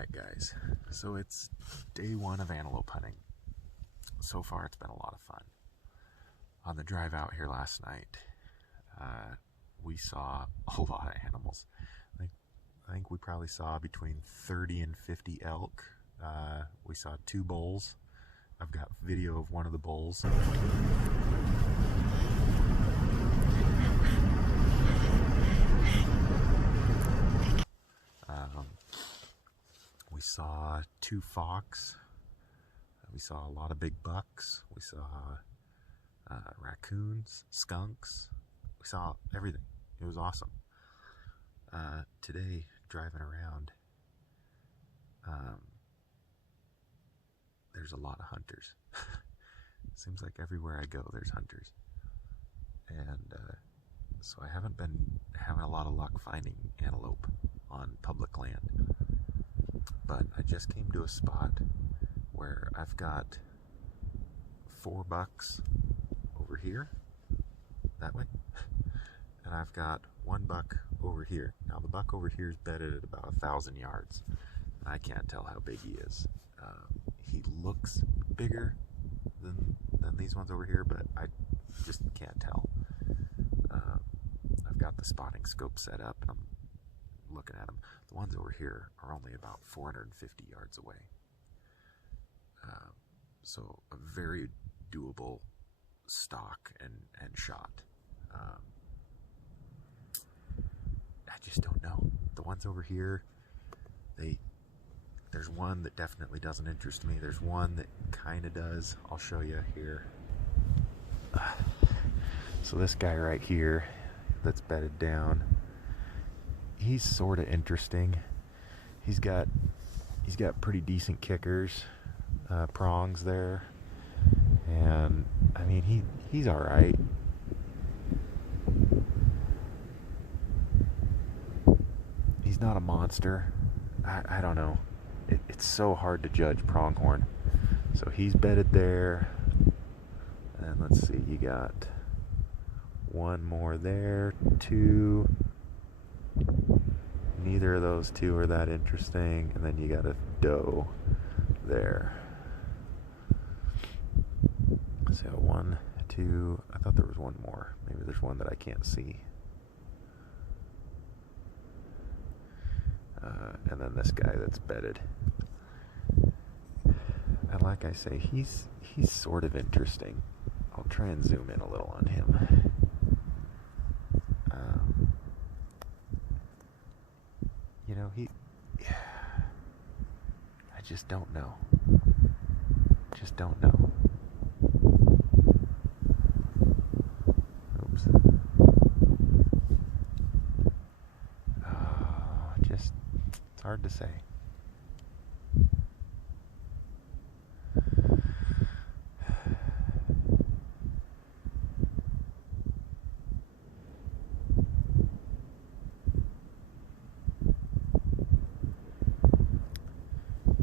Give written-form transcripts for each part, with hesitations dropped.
Alright guys, so it's day one of antelope hunting. So far it's been a lot of fun. On the drive out here last night, we saw a lot of animals. I think we probably saw between 30 and 50 elk. We saw 2 bulls. I've got video of one of the bulls. We saw 2 fox. We saw a lot of big bucks. We saw raccoons, skunks. We saw everything. It was awesome. Today, driving around, there's a lot of hunters. Seems like everywhere I go, there's hunters. And so I haven't been having a lot of luck finding antelope on public land. But I just came to a spot where I've got 4 bucks over here, that way, and I've got 1 buck over here. Now the buck over here is bedded at about 1,000 yards. I can't tell how big he is. He looks bigger than these ones over here, but I just can't tell. I've got the spotting scope set up and I'm looking at them. The ones over here are only about 450 yards away. So a very doable stalk and shot. I just don't know. The ones over here, there's one that definitely doesn't interest me. There's one that kind of does. I'll show you here. So this guy right here that's bedded down, he's sort of interesting. He's got pretty decent kickers, prongs there, and I mean he's all right. He's not a monster. I don't know. It's so hard to judge pronghorn. So he's bedded there, and let's see, you got 1 more there, 2. Neither of those 2 are that interesting, and then you got a doe there. So 1, 2, I thought there was 1 more. Maybe there's one that I can't see. And then this guy that's bedded. And like I say, he's sort of interesting. I'll try and zoom in a little on him. You know, I just don't know. Just don't know. Oops. It's hard to say.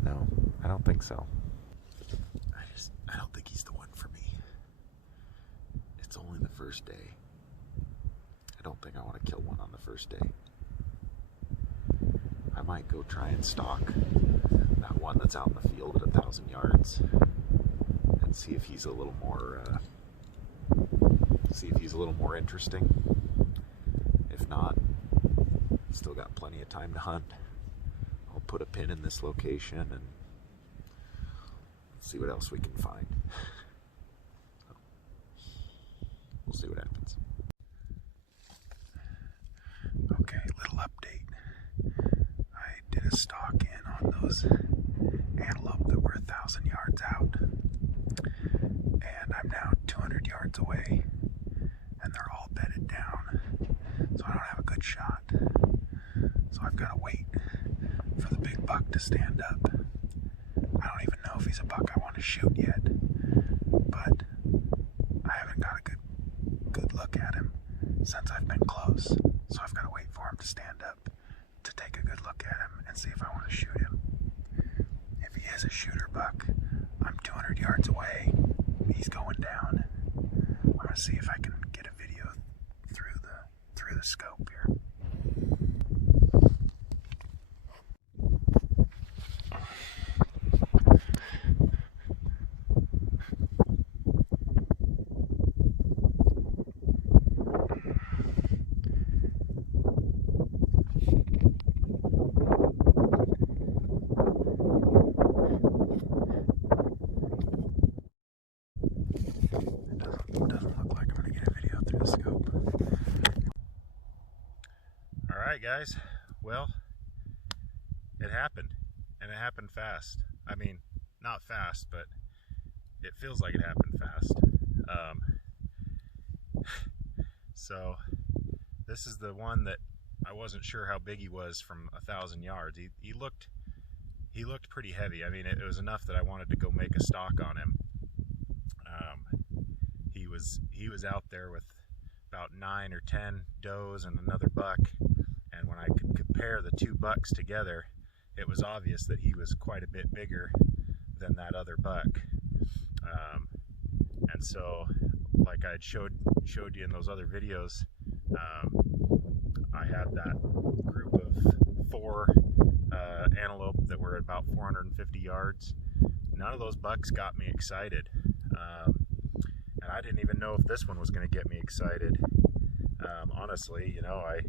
No, I don't think so. I don't think he's the one for me. It's only the first day. I don't think I want to kill one on the first day. I might go try and stalk that one that's out in the field at 1,000 yards and see if he's a little more interesting. If not, still got plenty of time to hunt. I'll put a pin in this location and see what else we can find. So, we'll see what happens. Okay, little update. I did a stalk in on those antelope that were 1,000 yards out, and I'm now 200 yards away, and they're all bedded down, so I don't have a good shot. So I've got to wait for the big buck to stand up. I don't even know if he's a buck I want to shoot yet, but I haven't got a good look at him since I've been close, so I've got to wait for him to stand up to take a good look at him and see if I want to shoot him. If he is a shooter buck, I'm 200 yards away, he's going down. I'm going to see if I can get a video through the scope here. guys, well, it happened, and it happened fast. I mean, not fast, but it feels like it happened fast. So this is the one that I wasn't sure how big he was from 1,000 yards. He looked pretty heavy. I mean, it was enough that I wanted to go make a stalk on him. He was out there with about 9 or 10 does and another buck, and when I could compare the two bucks together, it was obvious that he was quite a bit bigger than that other buck. And so, like I had showed you in those other videos, I had that group of 4 antelope that were at about 450 yards. None of those bucks got me excited, and I didn't even know if this one was going to get me excited. Honestly, you know, I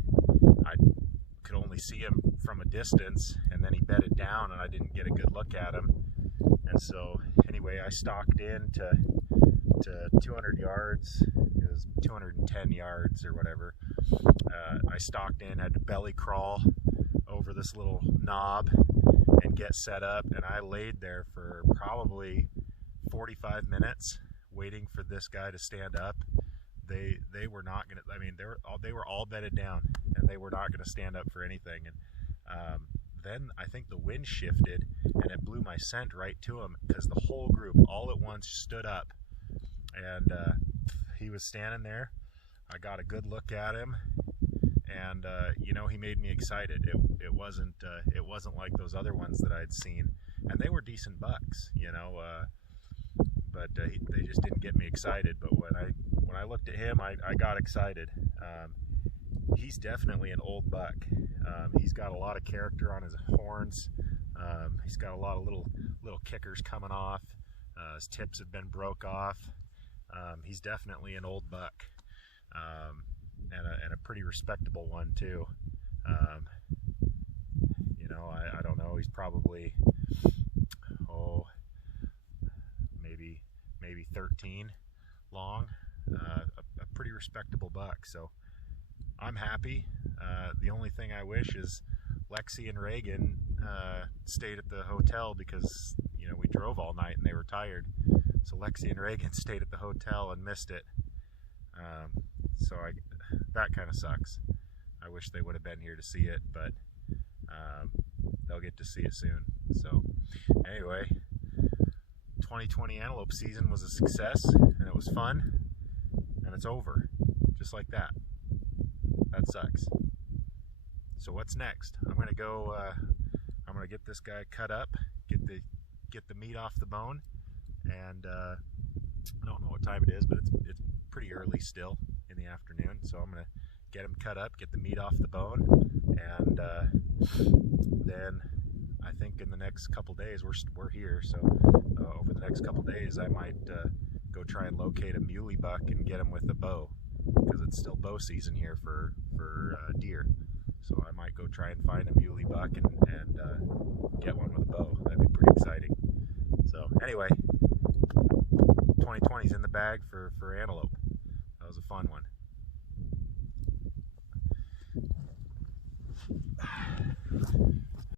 could only see him from a distance, and then he bedded down, and I didn't get a good look at him. And so, anyway, I stalked in to 200 yards. It was 210 yards or whatever. I stalked in, had to belly crawl over this little knob and get set up, and I laid there for probably 45 minutes waiting for this guy to stand up. They were not gonna, I mean, they were all bedded down, and they were not gonna stand up for anything. And then I think the wind shifted, and it blew my scent right to him, because the whole group all at once stood up, and he was standing there. I got a good look at him, and you know, he made me excited. It wasn't like those other ones that I'd seen, and they were decent bucks, you know, but they just didn't get me excited. But when I looked at him, I got excited. He's definitely an old buck. He's got a lot of character on his horns. He's got a lot of little kickers coming off. His tips have been broke off. He's definitely an old buck, and a pretty respectable one too. You know, I don't know. He's probably maybe 13 long. A pretty respectable buck. So I'm happy. The only thing I wish is Lexi and Reagan stayed at the hotel, because, you know, we drove all night and they were tired. So Lexi and Reagan stayed at the hotel and missed it. So that kind of sucks. I wish they would have been here to see it, but they'll get to see it soon. So anyway, 2020 antelope season was a success, and it was fun, and it's over, just like that. That sucks. So what's next? I'm gonna go. I'm gonna get this guy cut up, get the meat off the bone, and I don't know what time it is, but it's pretty early still in the afternoon. So I'm gonna get him cut up, get the meat off the bone, and then I think in the next couple days we're here. So over the next couple days, I might go try and locate a muley buck and get him with a bow, because it's still bow season here for deer. So I might go try and find a muley buck and get one with a bow. That'd be pretty exciting. So anyway, 2020's in the bag for antelope. That was a fun one.